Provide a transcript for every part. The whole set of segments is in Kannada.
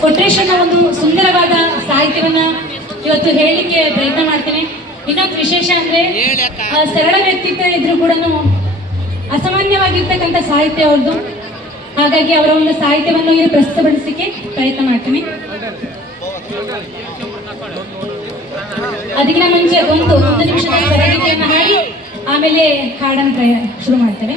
ಕೊಟ್ರೇಶನ್ನ ಒಂದು ಸುಂದರವಾದ ಸಾಹಿತ್ಯವನ್ನ ಇವತ್ತು ಹೇಳಲಿಕ್ಕೆ ಪ್ರಯತ್ನ ಮಾಡ್ತೇನೆ. ಇನ್ನೊಂದು ವಿಶೇಷ ಅಂದ್ರೆ ಸರಳ ವ್ಯಕ್ತಿತ್ವ ಇದ್ರೂ ಕೂಡ ಅಸಾಮಾನ್ಯವಾಗಿರ್ತಕ್ಕಂಥ ಸಾಹಿತ್ಯ ಅವ್ರದ್ದು ಹಾಗಾಗಿ ಅವರ ಒಂದು ಸಾಹಿತ್ಯವನ್ನು ಇಲ್ಲಿ ಪ್ರಸ್ತುತಪಡಿಸಲಿಕ್ಕೆ ಪ್ರಯತ್ನ ಮಾಡ್ತೀನಿ. ಅದಕ್ಕಿಂತ ಮುಂಚೆ ಒಂದು ಒಂದು ನಿಮಿಷದ ಹಾಡಿ ಆಮೇಲೆ ಹಾಡನ್ನು ಶುರು ಮಾಡ್ತೇವೆ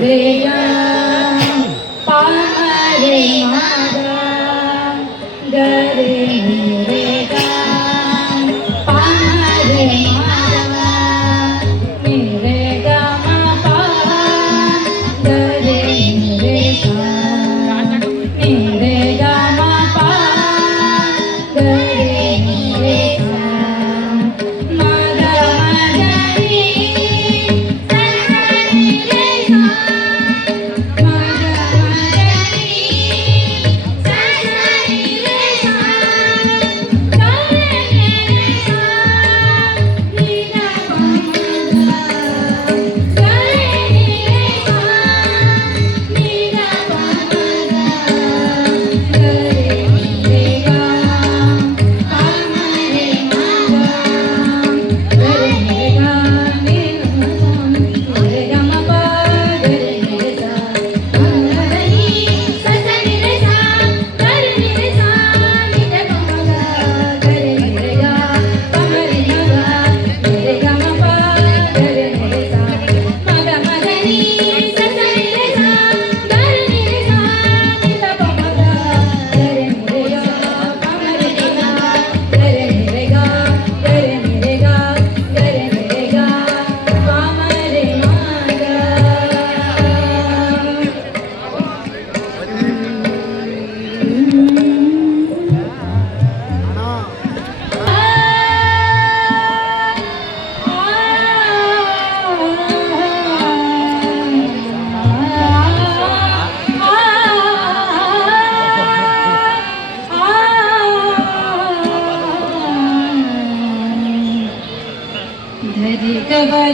de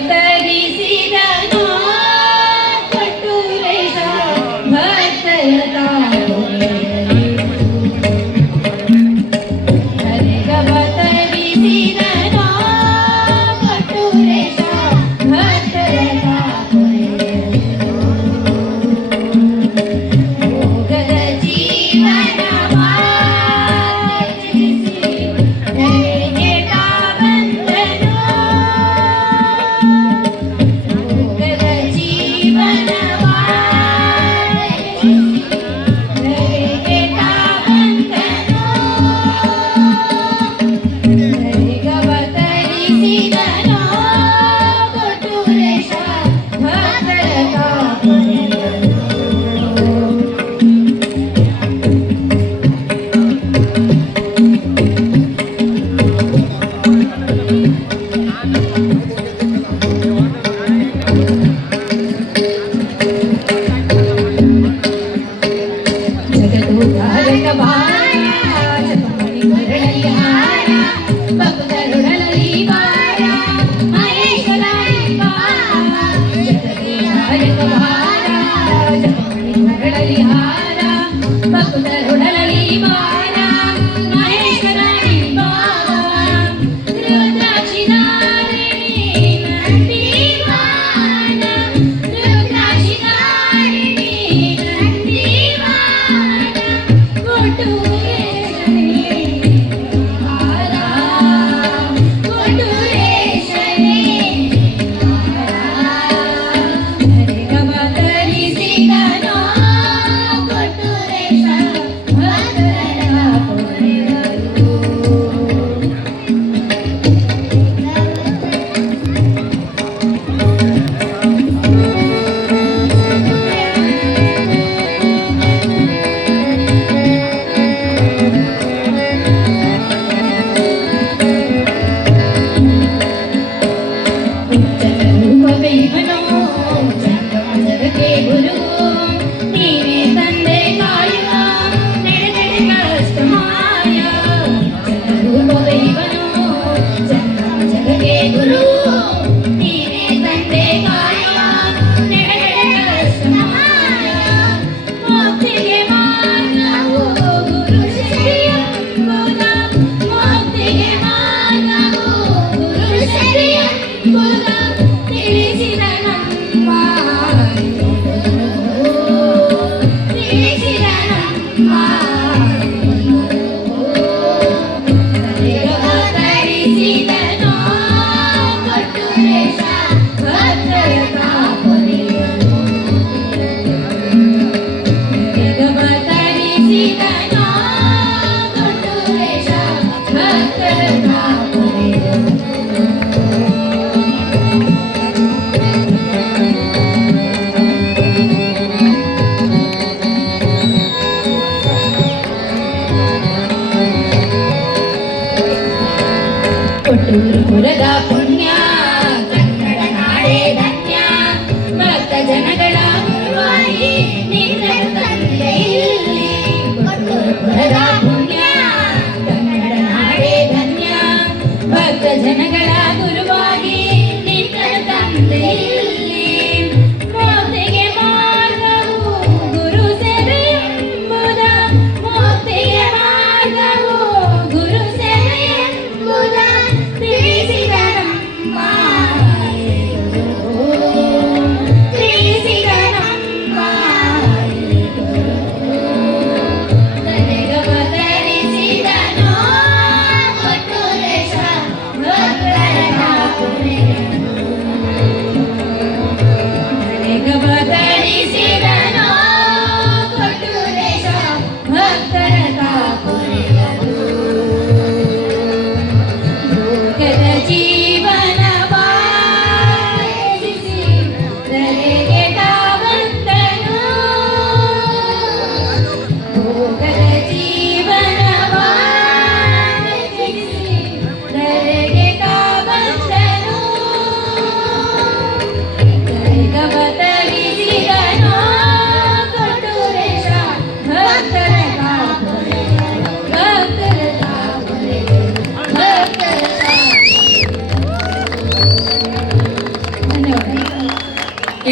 ಧರಿಸಿದನು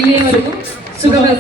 இன்றைய வரைக்கும் சுகமாக